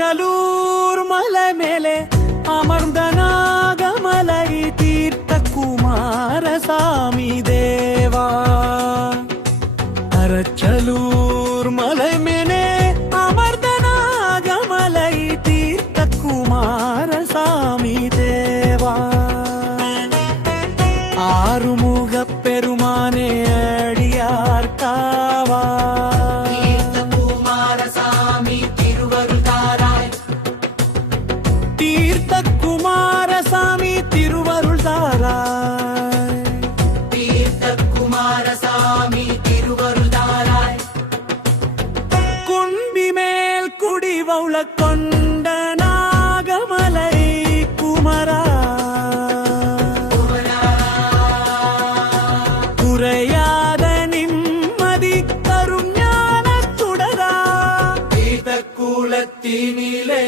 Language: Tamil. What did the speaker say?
அரச்சலூர் மலை மேலே அமர்ந்த நாகமலை தீர்த்த குமாரசாமி தேவா. அரச்சலூர் மலை மேலே அமர்ந்த நாகமலை தீர்த்த குமாரசாமி தேவா. ஆறுமுக பெருமானே அடியார் காவா. தீர்த்த குமாரசாமி திருவருள் தாராய். தீர்த்த குமாரசாமி திருவருள் தாராய். கும்பி மேல் குடி வௌள கொண்ட நாகமலை குமரா. குறையாத நிம்மதி தரும் ஞான சுடரா. தீர்த்த குலத்தினிலே